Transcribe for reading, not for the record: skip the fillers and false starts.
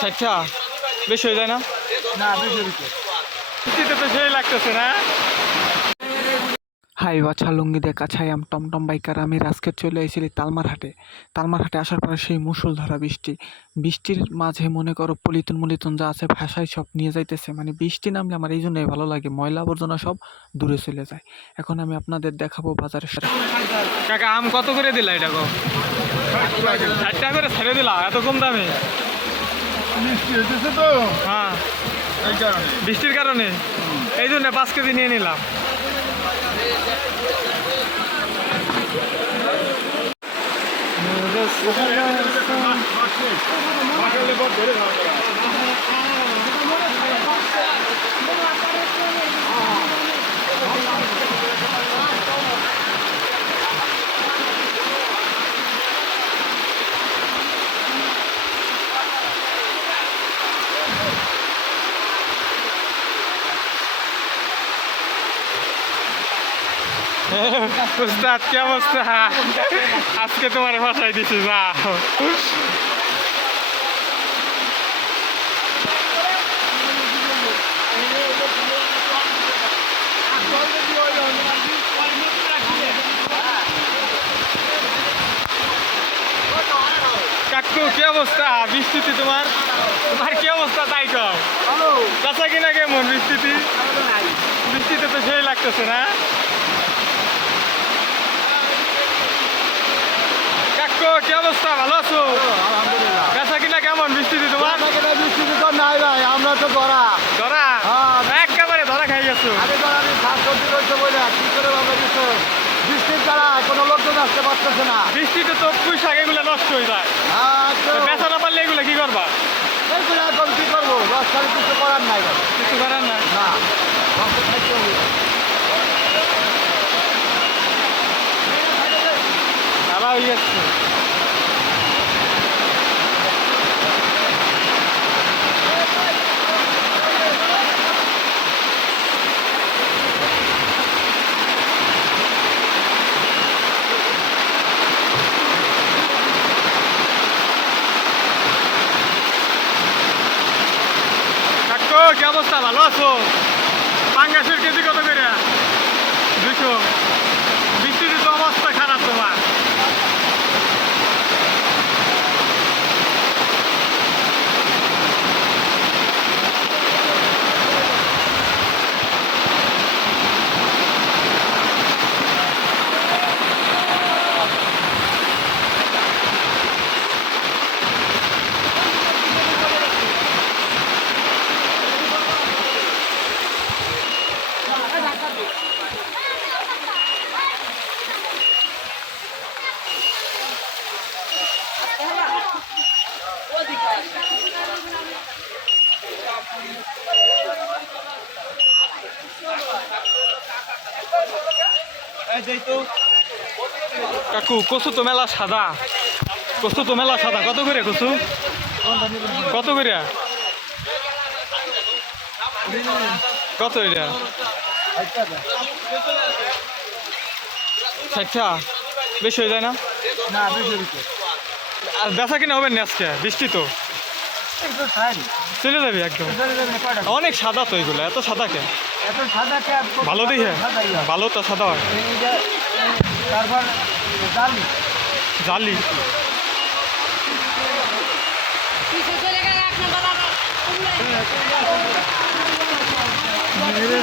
ষাটটা বেশি হয়ে যায় না? না বেশি হইছে। বৃষ্টিতে তো সেই লাগতেছে না? হাই বাছা লুঙ্গি দিয়ে কাছাই টমটম বাইকার আমি আজকে চলে এসেছি তালমারহাটে আসার পরে সেই মুষলধারা বৃষ্টির মাঝে মনে করো পলিথিন যা আছে ভাষায় সব নিয়ে যাইতেছে, মানে বৃষ্টি নামলে আমার এই জন্যই ভালো লাগে, ময়লা আবর্জনা সব দূরে চলে যায়। এখন আমি আপনাদের দেখাবো বাজারের কাকা আম কত করে দিলা? এটা গো 60 টাকা করে ছেড়ে দিলা, এত কম দামে? বৃষ্টি হইতেছে তো হ্যাঁ, এই কারণে। বৃষ্টির কারণে এই জন্য 5 কেজি নিয়ে নিলাম। উস্তাদ কি অবস্থা? আজকে তোমার ভাষায় দিছি যাও। কাকু কি অবস্থা বৃষ্টিতে? তোমার কি অবস্থা তাই কও? কাঁচা কিনা কেমন বৃষ্টিতে তো সেই লাগতেছে না? কাকু কি অবস্থা, ভালো আছো? আলহামদুলিল্লাহ। কাঁচা কিনা কেমন বৃষ্টিতে তোমার? বৃষ্টিতে তো নাই ভাই, আমরা তো ধরা ধরা একেবারে ধরা খাই গেছো। আগে ধর আমি শাকসবজি রয়েছে বলে কি করে বাবা দিচ্ছে বৃষ্টির দ্বারা কোনো লোকজন আসতে পারতেছে না। বৃষ্টিতে তো পুঁই শাক এগুলো নষ্ট হয়ে যায়, বেচা না পারলে এগুলো কি করবা? এইগুলো এখন কি করবো, রাস্তায় কিছু করার নাই ভাই। কিছু করার নাই। না রাস্তা থাকতে হবে। ভালো হয়ে যাচ্ছে। কাকু কি অবস্থা, ভালো আছো? পাঙ্গাসের কেজি কত করে? 200। বৃষ্টিতে তো অবস্থা খারাপ তোমার। কাকু কচু তো মেলা সাদা, কত করে কচু? কত করে? কত এটা? 60টা বেশি হয়ে যায় না? না বেশি হইছে। আর বেচা কিনা হবে না আজকে, বৃষ্টি তো একটু খাই চলে যাবে একদম। অনেক সাদা তো এগুলো, এত সাদা কেন? এত সাদা ক্যাব ভালো দেখে, ভালো তো সাদা হয়। তারপর জালি জালি पीछे चलेगा एक नंबर मेरे